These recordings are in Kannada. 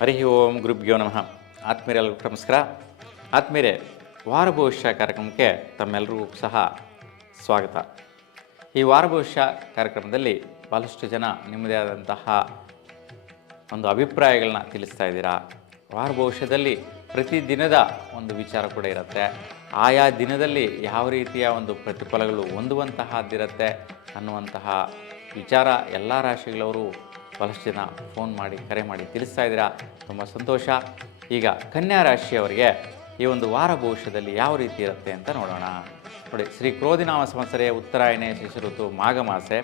ಹರಿ ಓಂ ಗುರುಭ್ಯೋ ನಮಃ. ಆತ್ಮೀಯರೆಲ್ಲರಿಗೂ ನಮಸ್ಕಾರ. ಆತ್ಮೀಯರೇ, ವಾರ ಭವಿಷ್ಯ ಕಾರ್ಯಕ್ರಮಕ್ಕೆ ತಮ್ಮೆಲ್ಲರಿಗೂ ಸಹ ಸ್ವಾಗತ. ಈ ವಾರ ಭವಿಷ್ಯ ಕಾರ್ಯಕ್ರಮದಲ್ಲಿ ಭಾಳಷ್ಟು ಜನ ನಿಮ್ಮದೇ ಆದಂತಹ ಒಂದು ಅಭಿಪ್ರಾಯಗಳನ್ನ ತಿಳಿಸ್ತಾ ಇದ್ದೀರಾ. ವಾರ ಭವಿಷ್ಯದಲ್ಲಿ ಪ್ರತಿದಿನದ ಒಂದು ವಿಚಾರ ಕೂಡ ಇರುತ್ತೆ. ಆಯಾ ದಿನದಲ್ಲಿ ಯಾವ ರೀತಿಯ ಒಂದು ಪ್ರತಿಫಲಗಳು ಹೊಂದುವಂತಹದ್ದಿರುತ್ತೆ ಅನ್ನುವಂತಹ ವಿಚಾರ ಎಲ್ಲ ರಾಶಿಗಳವರು ಭಾಳಷ್ಟು ಜನ ಫೋನ್ ಮಾಡಿ ಕರೆ ಮಾಡಿ ತಿಳಿಸ್ತಾ ಇದ್ದೀರಾ. ತುಂಬ ಸಂತೋಷ. ಈಗ ಕನ್ಯಾ ರಾಶಿಯವರಿಗೆ ಈ ಒಂದು ವಾರ ಭವಿಷ್ಯದಲ್ಲಿ ಯಾವ ರೀತಿ ಇರುತ್ತೆ ಅಂತ ನೋಡೋಣ. ನೋಡಿ, ಶ್ರೀ ಕ್ರೋಧಿನಾಮ ಸಂವತ್ಸರೆ ಉತ್ತರಾಯಣೆ ಶಿಶು ಋತು ಮಾಘ ಮಾಸೆ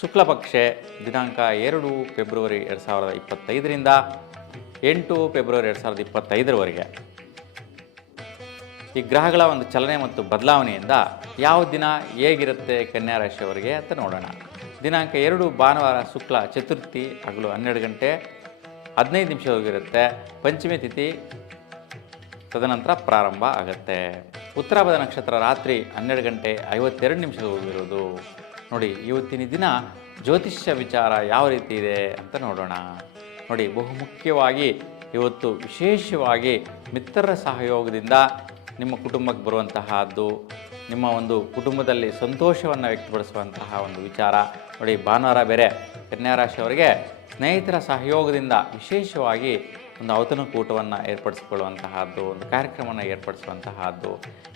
ಶುಕ್ಲ ಪಕ್ಷೆ ದಿನಾಂಕ 2 ಫೆಬ್ರವರಿ 2025ರಿಂದ 8 ಫೆಬ್ರವರಿ 2025ರವರೆಗೆ ಈ ಗ್ರಹಗಳ ಒಂದು ಚಲನೆ ಮತ್ತು ಬದಲಾವಣೆಯಿಂದ ಯಾವ ದಿನ ಹೇಗಿರುತ್ತೆ ಕನ್ಯಾ ರಾಶಿಯವರಿಗೆ ಅಂತ ನೋಡೋಣ. ದಿನಾಂಕ 2 ಭಾನುವಾರ ಶುಕ್ಲ ಚತುರ್ಥಿ ಹಗಲು 12 ಗಂಟೆ 15 ನಿಮಿಷ ಹೋಗಿರುತ್ತೆ. ಪಂಚಮಿ ತಿಥಿ ತದನಂತರ ಪ್ರಾರಂಭ ಆಗುತ್ತೆ. ಉತ್ತರಾಭದ ನಕ್ಷತ್ರ ರಾತ್ರಿ 12 ಗಂಟೆ 52 ನಿಮಿಷ ಹೋಗಿರೋದು. ನೋಡಿ, ಇವತ್ತಿನ ದಿನ ಜ್ಯೋತಿಷ್ಯ ವಿಚಾರ ಯಾವ ರೀತಿ ಇದೆ ಅಂತ ನೋಡೋಣ. ನೋಡಿ, ಬಹುಮುಖ್ಯವಾಗಿ ಇವತ್ತು ವಿಶೇಷವಾಗಿ ಮಿತ್ರರ ಸಹಯೋಗದಿಂದ ನಿಮ್ಮ ಕುಟುಂಬಕ್ಕೆ ಬರುವಂತಹದ್ದು, ನಿಮ್ಮ ಒಂದು ಕುಟುಂಬದಲ್ಲಿ ಸಂತೋಷವನ್ನು ವ್ಯಕ್ತಪಡಿಸುವಂತಹ ಒಂದು ವಿಚಾರ. ನೋಡಿ, ಭಾನುವಾರ ಬೇರೆ ಕನ್ಯಾ ರಾಶಿಯವರಿಗೆ ಸ್ನೇಹಿತರ ಸಹಯೋಗದಿಂದ ವಿಶೇಷವಾಗಿ ಒಂದು ಔತಣಕೂಟವನ್ನು ಏರ್ಪಡಿಸಿಕೊಳ್ಳುವಂತಹದ್ದು, ಒಂದು ಕಾರ್ಯಕ್ರಮವನ್ನು ಏರ್ಪಡಿಸುವಂತಹದ್ದು,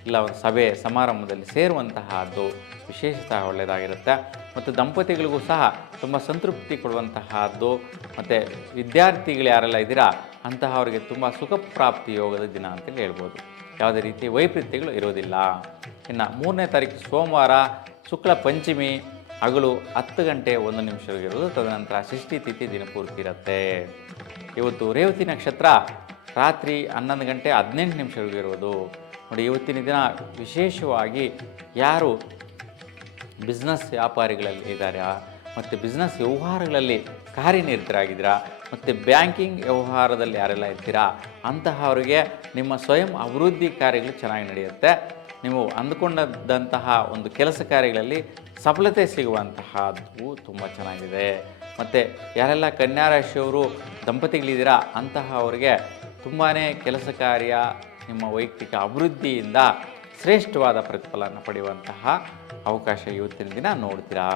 ಇಲ್ಲ ಒಂದು ಸಭೆ ಸಮಾರಂಭದಲ್ಲಿ ಸೇರುವಂತಹದ್ದು ವಿಶೇಷತಃ ಒಳ್ಳೆಯದಾಗಿರುತ್ತೆ. ಮತ್ತು ದಂಪತಿಗಳಿಗೂ ಸಹ ತುಂಬ ಸಂತೃಪ್ತಿ ಕೊಡುವಂತಹದ್ದು, ಮತ್ತು ವಿದ್ಯಾರ್ಥಿಗಳು ಯಾರೆಲ್ಲ ಇದ್ದೀರಾ ಅಂತಹವರಿಗೆ ತುಂಬ ಸುಖಪ್ರಾಪ್ತಿ ಯೋಗದ ದಿನ ಅಂತೇಳಿ ಹೇಳ್ಬೋದು. ಯಾವುದೇ ರೀತಿ ವೈಪರೀತ್ಯಗಳು ಇರೋದಿಲ್ಲ. ಇನ್ನು 3ನೇ ತಾರೀಕು ಸೋಮವಾರ ಶುಕ್ಲ ಪಂಚಮಿ ಹಗಲು 10 ಗಂಟೆ 1 ನಿಮಿಷವಿರೋದು. ತದನಂತರ ಷಷ್ಠಿ ತಿಥಿ ದಿನಪೂರ್ತಿ ಇರುತ್ತೆ. ಇವತ್ತು ರೇವತಿ ನಕ್ಷತ್ರ ರಾತ್ರಿ 11 ಗಂಟೆ 18 ನಿಮಿಷವಿರೋದು. ನೋಡಿ, ಇವತ್ತಿನ ದಿನ ವಿಶೇಷವಾಗಿ ಯಾರು ಬಿಸ್ನೆಸ್ ವ್ಯಾಪಾರಿಗಳಲ್ಲಿ ಇದ್ದಾರೆ ಮತ್ತು ಬಿಸ್ನೆಸ್ ವ್ಯವಹಾರಗಳಲ್ಲಿ ಕಾರ್ಯನಿರತರಾಗಿದ್ದೀರಾ ಮತ್ತು ಬ್ಯಾಂಕಿಂಗ್ ವ್ಯವಹಾರದಲ್ಲಿ ಯಾರೆಲ್ಲ ಇರ್ತೀರಾ ಅಂತಹವರಿಗೆ ನಿಮ್ಮ ಸ್ವಯಂ ಅಭಿವೃದ್ಧಿ ಕಾರ್ಯಗಳು ಚೆನ್ನಾಗಿ ನಡೆಯುತ್ತೆ. ನೀವು ಅಂದುಕೊಂಡಂತಹ ಒಂದು ಕೆಲಸ ಕಾರ್ಯಗಳಲ್ಲಿ ಸಫಲತೆ ಸಿಗುವಂತಹದ್ದು ತುಂಬ ಚೆನ್ನಾಗಿದೆ. ಮತ್ತು ಯಾರೆಲ್ಲ ಕನ್ಯಾ ರಾಶಿಯವರು ದಂಪತಿಗಳಿದ್ದೀರಾ ಅಂತಹವರಿಗೆ ತುಂಬಾ ಕೆಲಸ ಕಾರ್ಯ, ನಿಮ್ಮ ವೈಯಕ್ತಿಕ ಅಭಿವೃದ್ಧಿಯಿಂದ ಶ್ರೇಷ್ಠವಾದ ಪ್ರತಿಫಲವನ್ನು ಪಡೆಯುವಂತಹ ಅವಕಾಶ ಇವತ್ತಿನ ದಿನ ನೋಡ್ತೀರಾ.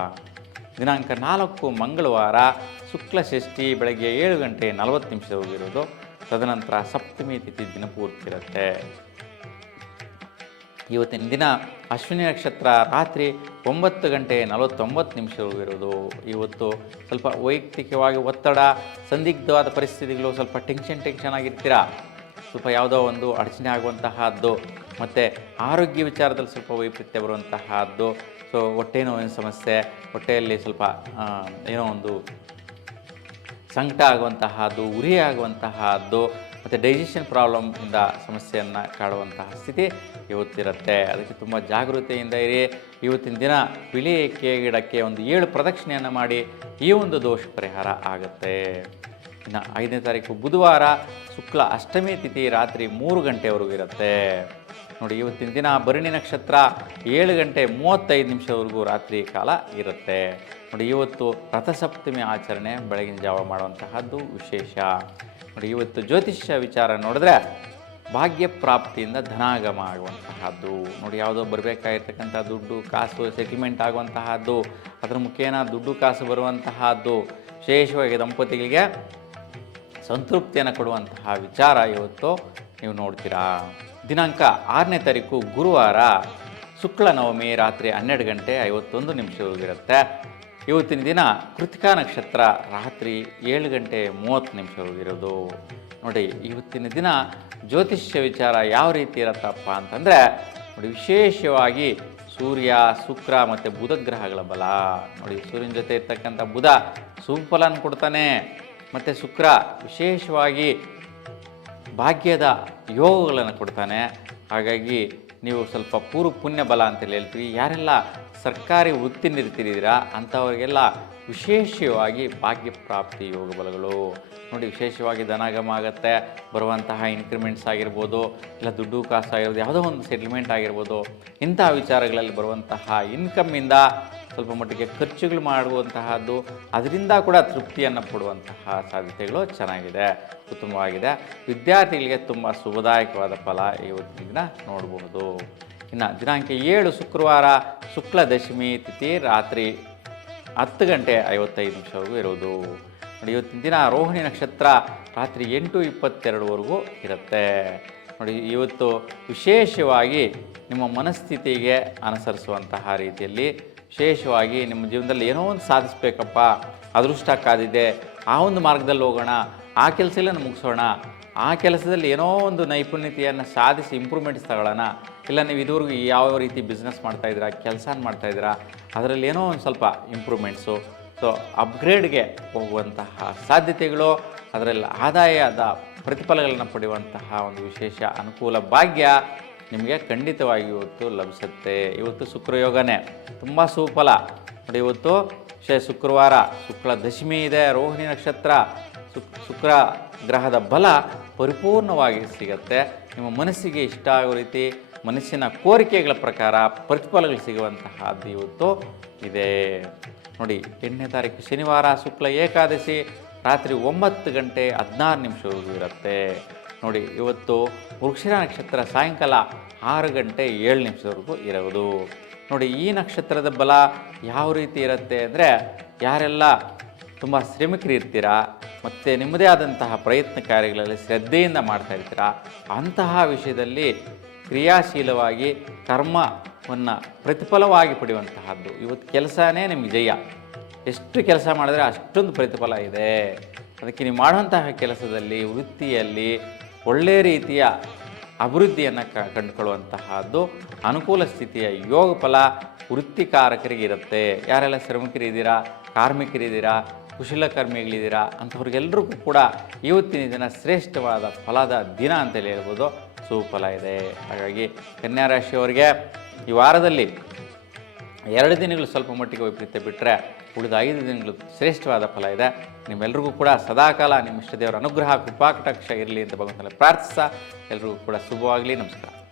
ದಿನಾಂಕ 4 ಮಂಗಳವಾರ ಶುಕ್ಲ ಷಷ್ಠಿ ಬೆಳಗ್ಗೆ 7 ಗಂಟೆ 40 ನಿಮಿಷ ಹೋಗಿರೋದು. ತದನಂತರ ಸಪ್ತಮಿ ತಿಥಿ ದಿನಪೂರ್ತಿ ಇರುತ್ತೆ. ಇವತ್ತಿನ ದಿನ ಅಶ್ವಿನಿ ನಕ್ಷತ್ರ ರಾತ್ರಿ 9 ಗಂಟೆ 49 ನಿಮಿಷ ಹೋಗಿರೋದು. ಇವತ್ತು ಸ್ವಲ್ಪ ವೈಯಕ್ತಿಕವಾಗಿ ಒತ್ತಡ, ಸಂದಿಗ್ಧವಾದ ಪರಿಸ್ಥಿತಿಗಳು, ಸ್ವಲ್ಪ ಟೆನ್ಷನ್ ಆಗಿರ್ತೀರಾ. ಸ್ವಲ್ಪ ಯಾವುದೋ ಒಂದು ಅಡಚಣೆ ಆಗುವಂತಹದ್ದು ಮತ್ತು ಆರೋಗ್ಯ ವಿಚಾರದಲ್ಲಿ ಸ್ವಲ್ಪ ವೈಪರೀತ್ಯ ಬರುವಂತಹದ್ದು. ಸೊ ಹೊಟ್ಟೆ ನೋವಿನ ಸಮಸ್ಯೆ, ಹೊಟ್ಟೆಯಲ್ಲಿ ಸ್ವಲ್ಪ ಏನೋ ಒಂದು ಸಂಕಟ ಆಗುವಂತಹದ್ದು, ಉರಿ ಆಗುವಂತಹದ್ದು ಮತ್ತು ಡೈಜೆಷನ್ ಪ್ರಾಬ್ಲಮ್ಮಿಂದ ಸಮಸ್ಯೆಯನ್ನು ಕಾಡುವಂತಹ ಸ್ಥಿತಿ ಇವತ್ತಿರುತ್ತೆ. ಅದಕ್ಕೆ ತುಂಬ ಜಾಗೃತೆಯಿಂದ ಇರಿ. ಇವತ್ತಿನ ದಿನ ಬಿಳಿ ಏಕೆ ಗಿಡಕ್ಕೆ ಒಂದು 7 ಪ್ರದಕ್ಷಿಣೆಯನ್ನು ಮಾಡಿ ಈ ಒಂದು ದೋಷ ಪರಿಹಾರ ಆಗುತ್ತೆ. ಇನ್ನು 5ನೇ ತಾರೀಕು ಬುಧವಾರ ಶುಕ್ಲ ಅಷ್ಟಮಿ ತಿಥಿ ರಾತ್ರಿ 3 ಗಂಟೆವರೆಗೂ ಇರುತ್ತೆ. ನೋಡಿ, ಇವತ್ತಿನ ದಿನ ಭರಣಿ ನಕ್ಷತ್ರ 7 ಗಂಟೆ 35 ನಿಮಿಷವರೆಗೂ ರಾತ್ರಿ ಕಾಲ ಇರುತ್ತೆ. ನೋಡಿ, ಇವತ್ತು ರಥಸಪ್ತಮಿ ಆಚರಣೆ ಬೆಳಗಿನ ಜಾವ ಮಾಡುವಂತಹದ್ದು ವಿಶೇಷ. ನೋಡಿ, ಇವತ್ತು ಜ್ಯೋತಿಷ್ಯ ವಿಚಾರ ನೋಡಿದ್ರೆ ಭಾಗ್ಯ ಪ್ರಾಪ್ತಿಯಿಂದ ಧನಾಗಮ ಆಗುವಂತಹದ್ದು. ನೋಡಿ, ಯಾವುದೋ ಬರಬೇಕಾಗಿರ್ತಕ್ಕಂಥ ದುಡ್ಡು ಕಾಸು ಸೆಟಲ್ಮೆಂಟ್ ಆಗುವಂತಹದ್ದು, ಅದರ ಮುಖೇನ ದುಡ್ಡು ಕಾಸು ಬರುವಂತಹದ್ದು, ವಿಶೇಷವಾಗಿ ದಂಪತಿಗಳಿಗೆ ಸಂತೃಪ್ತಿಯನ್ನು ಕೊಡುವಂತಹ ವಿಚಾರ ಇವತ್ತು ನೀವು ನೋಡ್ತೀರಾ. ದಿನಾಂಕ 6ನೇ ತಾರೀಕು ಗುರುವಾರ ಶುಕ್ಲ ನವಮಿ ರಾತ್ರಿ 12 ಗಂಟೆ 51 ನಿಮಿಷವರೆಗಿರುತ್ತೆ. ಇವತ್ತಿನ ದಿನ ಕೃತಿಕಾ ನಕ್ಷತ್ರ ರಾತ್ರಿ 7 ಗಂಟೆ 30 ನಿಮಿಷವರೆಗಿರೋದು. ನೋಡಿ, ಇವತ್ತಿನ ದಿನ ಜ್ಯೋತಿಷ್ಯ ವಿಚಾರ ಯಾವ ರೀತಿ ಇರುತ್ತಪ್ಪ ಅಂತಂದರೆ, ನೋಡಿ, ವಿಶೇಷವಾಗಿ ಸೂರ್ಯ, ಶುಕ್ರ ಮತ್ತು ಬುಧ ಗ್ರಹಗಳ ಬಲ. ನೋಡಿ, ಸೂರ್ಯನ ಜೊತೆ ಇರ್ತಕ್ಕಂಥ ಬುಧ ಸುಫಲನ ಕೊಡ್ತಾನೆ, ಮತ್ತು ಶುಕ್ರ ವಿಶೇಷವಾಗಿ ಭಾಗ್ಯದ ಯೋಗಗಳನ್ನು ಕೊಡ್ತಾನೆ. ಹಾಗಾಗಿ ನೀವು ಸ್ವಲ್ಪ ಪೂರ್ವ ಪುಣ್ಯ ಬಲ ಅಂತೇಳಿ ಹೇಳ್ತೀವಿ. ಯಾರೆಲ್ಲ ಸರ್ಕಾರಿ ವೃತ್ತಿ ನಿರ್ತಿದ್ದೀರಾ ಅಂಥವರಿಗೆಲ್ಲ ವಿಶೇಷವಾಗಿ ಭಾಗ್ಯ ಪ್ರಾಪ್ತಿ ಯೋಗ ಬಲಗಳು. ನೋಡಿ, ವಿಶೇಷವಾಗಿ ಧನಾಗಮ ಆಗುತ್ತೆ. ಬರುವಂತಹ ಇನ್ಕ್ರಿಮೆಂಟ್ಸ್ ಆಗಿರ್ಬೋದು, ಇಲ್ಲ ದುಡ್ಡು ಕಾಸು ಆಗಿರ್ಬೋದು, ಯಾವುದೋ ಒಂದು ಸೆಟಲ್ಮೆಂಟ್ ಆಗಿರ್ಬೋದು, ಇಂತಹ ವಿಚಾರಗಳಲ್ಲಿ ಬರುವಂತಹ ಇನ್ಕಮ್ಮಿಂದ ಸ್ವಲ್ಪ ಮಟ್ಟಿಗೆ ಖರ್ಚುಗಳು ಮಾಡುವಂತಹದ್ದು, ಅದರಿಂದ ಕೂಡ ತೃಪ್ತಿಯನ್ನು ಪಡುವಂತಹ ಸಾಧ್ಯತೆಗಳು ಚೆನ್ನಾಗಿದೆ, ಉತ್ತಮವಾಗಿದೆ. ವಿದ್ಯಾರ್ಥಿಗಳಿಗೆ ತುಂಬ ಶುಭದಾಯಕವಾದ ಫಲ ಇವತ್ತಿನ ದಿನ ನೋಡಬಹುದು. ಇನ್ನು ದಿನಾಂಕ 7 ಶುಕ್ರವಾರ ಶುಕ್ಲ ದಶಮಿ ತಿಥಿ ರಾತ್ರಿ 10 ಗಂಟೆ 55 ನಿಮಿಷವರೆಗೂ ಇರುವುದು. ನೋಡಿ, ಇವತ್ತಿನ ದಿನ ರೋಹಿಣಿ ನಕ್ಷತ್ರ ರಾತ್ರಿ 8:22ವರೆಗೂ ಇರುತ್ತೆ. ನೋಡಿ, ಇವತ್ತು ವಿಶೇಷವಾಗಿ ನಿಮ್ಮ ಮನಸ್ಥಿತಿಗೆ ಅನುಸರಿಸುವಂತಹ ರೀತಿಯಲ್ಲಿ ವಿಶೇಷವಾಗಿ ನಿಮ್ಮ ಜೀವನದಲ್ಲಿ ಏನೋ ಒಂದು ಸಾಧಿಸಬೇಕಪ್ಪ, ಅದೃಷ್ಟ ಕಾದಿದೆ, ಆ ಒಂದು ಮಾರ್ಗದಲ್ಲಿ ಹೋಗೋಣ, ಆ ಕೆಲಸಗಳನ್ನು ಮುಗಿಸೋಣ, ಆ ಕೆಲಸದಲ್ಲಿ ಏನೋ ಒಂದು ನೈಪುಣ್ಯತೆಯನ್ನು ಸಾಧಿಸಿ ಇಂಪ್ರೂವ್ಮೆಂಟ್ಸ್ ತಗೊಳ್ಳೋಣ, ಇಲ್ಲ ನೀವು ಇದುವರೆಗೂ ಯಾವ ರೀತಿ ಬಿಸ್ನೆಸ್ ಮಾಡ್ತಾಯಿದ್ದೀರಾ, ಕೆಲಸ ಮಾಡ್ತಾಯಿದ್ದೀರಾ, ಅದರಲ್ಲಿ ಏನೋ ಒಂದು ಸ್ವಲ್ಪ ಇಂಪ್ರೂವ್ಮೆಂಟ್ಸು, ಸೊ ಅಪ್ಗ್ರೇಡ್ಗೆ ಹೋಗುವಂತಹ ಸಾಧ್ಯತೆಗಳು, ಅದರಲ್ಲಿ ಆದಾಯದ ಪ್ರತಿಫಲಗಳನ್ನು ಪಡೆಯುವಂತಹ ಒಂದು ವಿಶೇಷ ಅನುಕೂಲ ಭಾಗ್ಯ ನಿಮಗೆ ಖಂಡಿತವಾಗಿ ಇವತ್ತು ಲಭಿಸುತ್ತೆ. ಇವತ್ತು ಶುಕ್ರಯೋಗನೇ ತುಂಬ ಸುಫಲ. ನೋಡಿ, ಇವತ್ತು ಶುಕ್ರವಾರ ಶುಕ್ಲ ದಶಮಿ ಇದೆ, ರೋಹಿಣಿ ನಕ್ಷತ್ರ, ಶುಕ್ರ ಗ್ರಹದ ಬಲ ಪರಿಪೂರ್ಣವಾಗಿ ಸಿಗುತ್ತೆ. ನಿಮ್ಮ ಮನಸ್ಸಿಗೆ ಇಷ್ಟ ಆಗೋ ರೀತಿ ಮನಸ್ಸಿನ ಕೋರಿಕೆಗಳ ಪ್ರಕಾರ ಪ್ರತಿಫಲಗಳು ಸಿಗುವಂತಹದ್ದು ಇವತ್ತು ಇದೆ. ನೋಡಿ, 8ನೇ ತಾರೀಕು ಶನಿವಾರ ಶುಕ್ಲ ಏಕಾದಶಿ ರಾತ್ರಿ 9 ಗಂಟೆ 16 ನಿಮಿಷವರೆಗೂ ಇರುತ್ತೆ. ನೋಡಿ, ಇವತ್ತು ವೃಕ್ಷಿರ ನಕ್ಷತ್ರ ಸಾಯಂಕಾಲ 6 ಗಂಟೆ 7 ನಿಮಿಷದವರೆಗೂ ಇರುವುದು. ನೋಡಿ, ಈ ನಕ್ಷತ್ರದ ಬಲ ಯಾವ ರೀತಿ ಇರುತ್ತೆ ಅಂದರೆ, ಯಾರೆಲ್ಲ ತುಂಬ ಶ್ರಮಿಕರು ಇರ್ತೀರಾ ಮತ್ತು ನಿಮ್ಮದೇ ಆದಂತಹ ಪ್ರಯತ್ನ ಕಾರ್ಯಗಳಲ್ಲಿ ಶ್ರದ್ಧೆಯಿಂದ ಮಾಡ್ತಾ ಇರ್ತೀರಾ, ಅಂತಹ ವಿಷಯದಲ್ಲಿ ಕ್ರಿಯಾಶೀಲವಾಗಿ ಕರ್ಮವನ್ನು ಪ್ರತಿಫಲವಾಗಿ ಪಡೆಯುವಂತಹದ್ದು. ಇವತ್ತು ಕೆಲಸನೇ ನಿಮಗೆ ಜಯ. ಎಷ್ಟು ಕೆಲಸ ಮಾಡಿದ್ರೆ ಅಷ್ಟೊಂದು ಪ್ರತಿಫಲ ಇದೆ. ಅದಕ್ಕೆ ನೀವು ಮಾಡುವಂತಹ ಕೆಲಸದಲ್ಲಿ, ವೃತ್ತಿಯಲ್ಲಿ ಒಳ್ಳೆಯ ರೀತಿಯ ಅಭಿವೃದ್ಧಿಯನ್ನು ಕಂಡುಕೊಳ್ಳುವಂತಹದ್ದು ಅನುಕೂಲ ಸ್ಥಿತಿಯ ಯೋಗ ಫಲ ವೃತ್ತಿಕಾರಕರಿಗೆ ಇರುತ್ತೆ. ಯಾರೆಲ್ಲ ಶ್ರಮಿಕರಿದ್ದೀರಾ, ಕಾರ್ಮಿಕರಿದ್ದೀರಾ, ಕುಶಲಕರ್ಮಿಗಳಿದ್ದೀರಾ, ಅಂಥವ್ರಿಗೆಲ್ಲರಿಗೂ ಕೂಡ ಇವತ್ತಿನ ದಿನ ಶ್ರೇಷ್ಠವಾದ ಫಲದ ದಿನ ಅಂತೇಳಿ ಹೇಳ್ಬೋದು, ಸುಫಲ ಇದೆ. ಹಾಗಾಗಿ ಕನ್ಯಾ ರಾಶಿಯವರಿಗೆ ಈ ವಾರದಲ್ಲಿ 2 ದಿನಗಳು ಸ್ವಲ್ಪ ಮಟ್ಟಿಗೆ ವೈಪರೀತ್ಯ ಬಿಟ್ಟರೆ ಉಳಿದ 5 ದಿನಗಳು ಶ್ರೇಷ್ಠವಾದ ಫಲ ಇದೆ. ನಿಮ್ಮೆಲ್ಲರಿಗೂ ಕೂಡ ಸದಾಕಾಲ ನಿಮ್ಮ ಇಷ್ಟದೇವರ ಅನುಗ್ರಹ ಕೃಪಾಕಟಾಕ್ಷ ಇರಲಿ ಅಂತ ಭಗವಂತನಲ್ಲಿ ಪ್ರಾರ್ಥಿಸ. ಎಲ್ರಿಗೂ ಕೂಡ ಶುಭವಾಗಲಿ. ನಮಸ್ಕಾರ.